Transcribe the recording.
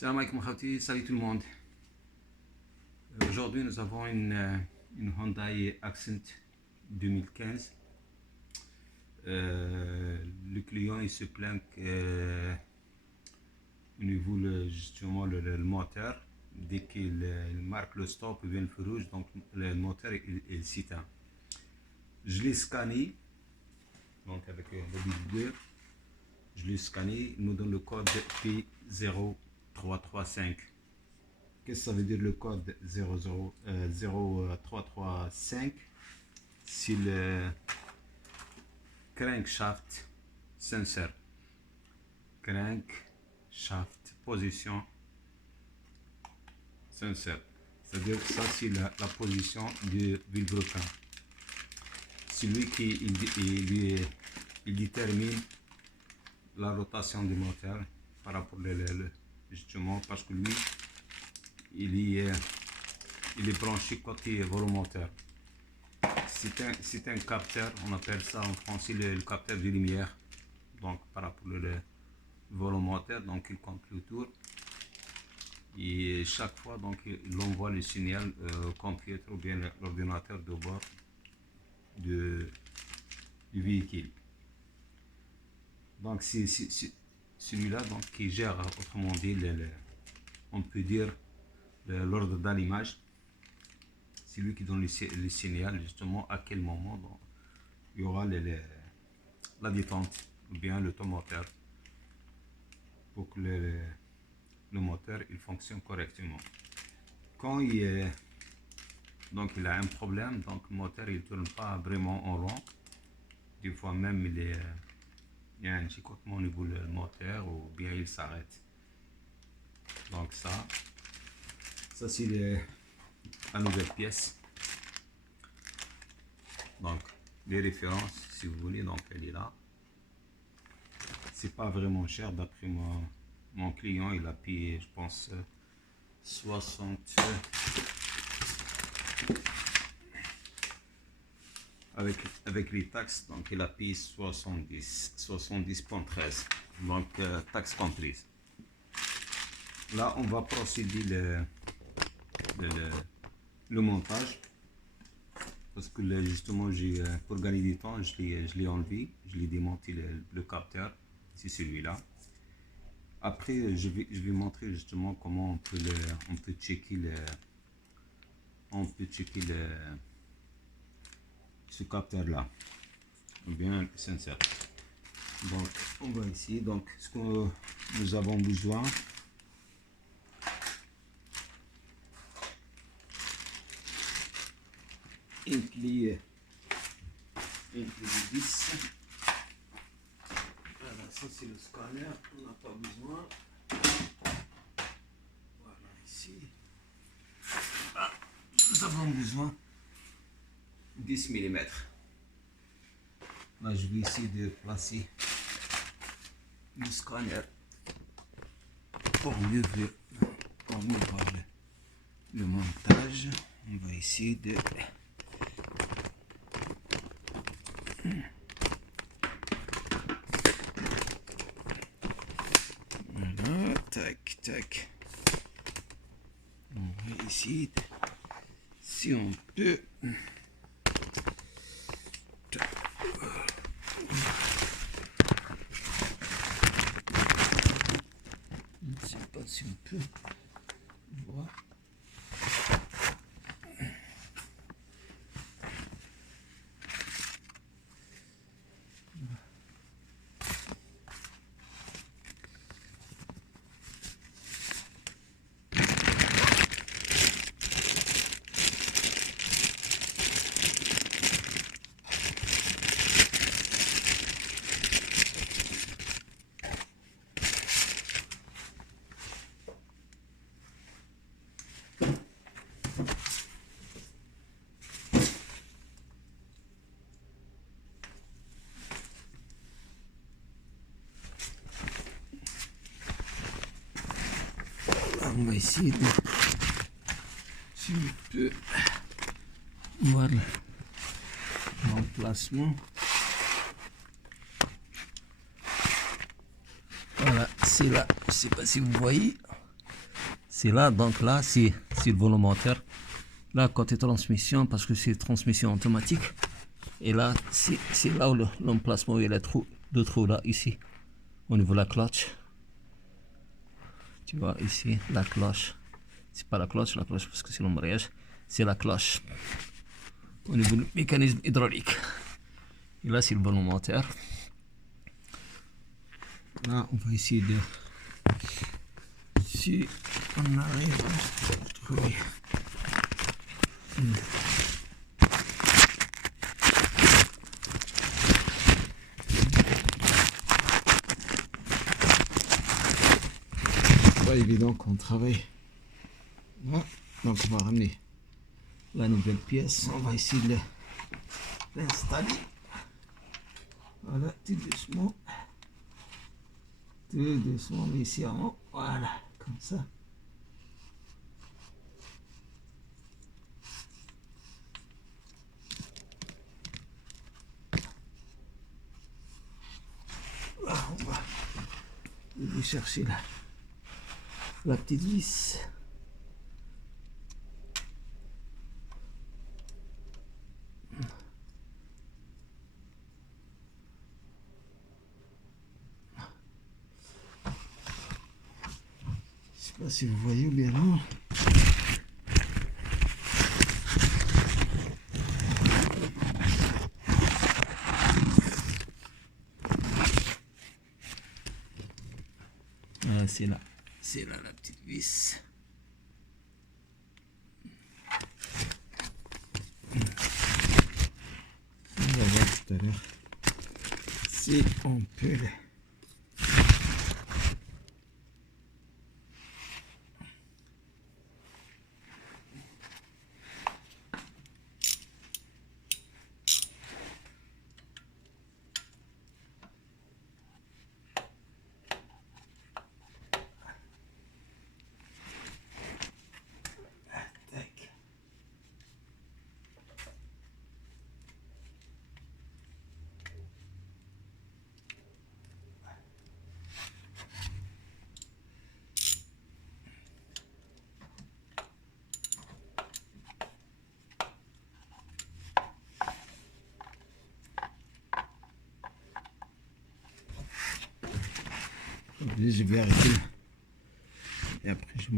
Salam alaikum khawti, salut tout le monde. Aujourd'hui nous avons une Hyundai Accent 2015. Le client il se plaint que au niveau justement le moteur, dès qu'il marque le stop ou bien le feu rouge, donc le moteur il s'éteint. Je l'ai scanné, donc avec le vidéo, je l'ai scanné, il nous donne le code P0335. Qu'est-ce que ça veut dire le code 0335? C'est le crankshaft sensor. Crankshaft position sensor. C'est-à-dire que ça c'est la position du vilebrequin. C'est lui qui il détermine la rotation du moteur par rapport justement parce que lui il est branché côté volomoteur. C'est un capteur, on appelle ça en français le capteur de lumière, donc par rapport au volomoteur, donc il compte le tour et chaque fois donc il envoie le signal au computer ou bien l'ordinateur de bord du véhicule. Donc c'est celui-là donc qui gère, autrement dit, on peut dire l'ordre d'allumage. C'est lui qui donne le signal justement à quel moment donc, il y aura la détente ou bien l'automoteur pour que le moteur il fonctionne correctement. Quand il a un problème, donc le moteur il tourne pas vraiment en rond, des fois même il y a un chicotement au niveau du moteur ou bien il s'arrête. Donc ça c'est la nouvelle pièce. Donc les références si vous voulez, donc elle est là. C'est pas vraiment cher d'après mon client, il a payé je pense 60 avec les taxes, donc il a payé 70.13, donc taxes comprises. Là on va procéder le montage parce que là, justement pour gagner du temps je l'ai enlevé, je l'ai démonté le capteur, c'est celui-là. Après je vais montrer justement comment on peut checker ce capteur là ou bien le sensor. Donc on va ici, donc ce que nous avons besoin, une clé de 10. Voilà, ça c'est le scanner, on n'a pas besoin. Voilà, ici. Ah, nous avons besoin 10 mm. Là, je vais essayer de placer le scanner pour mieux voir le montage. On va essayer de voilà, tac. On va essayer si on peut. Je ne sais pas si on peut voir. On va essayer de, si on peut voir l'emplacement. Voilà, c'est là, je ne sais pas si vous voyez. C'est là, donc là, c'est le volant moteur. Là, côté transmission, parce que c'est transmission automatique. Et là, c'est là où l'emplacement, il y a le trou là, ici, au niveau de la cloche. Tu vois, ici, la cloche. C'est pas la cloche parce que c'est l'embrayage. C'est la cloche. Au niveau du mécanisme hydraulique. Et là, c'est le volant moteur. Là, on va essayer de... Si on arrive à trouver... Pas évident qu'on travaille. Voilà. Donc on va ramener la nouvelle pièce. On va essayer de l'installer. Voilà, tout doucement. Tout doucement, mais ici en haut. Voilà, comme ça. Là, on va aller chercher la petite vis. Je sais pas si vous voyez ou bien non. Voilà, c'est là la petite vis. On va voir tout à l'heure si on peut les... Je vais arrêter. Et après, je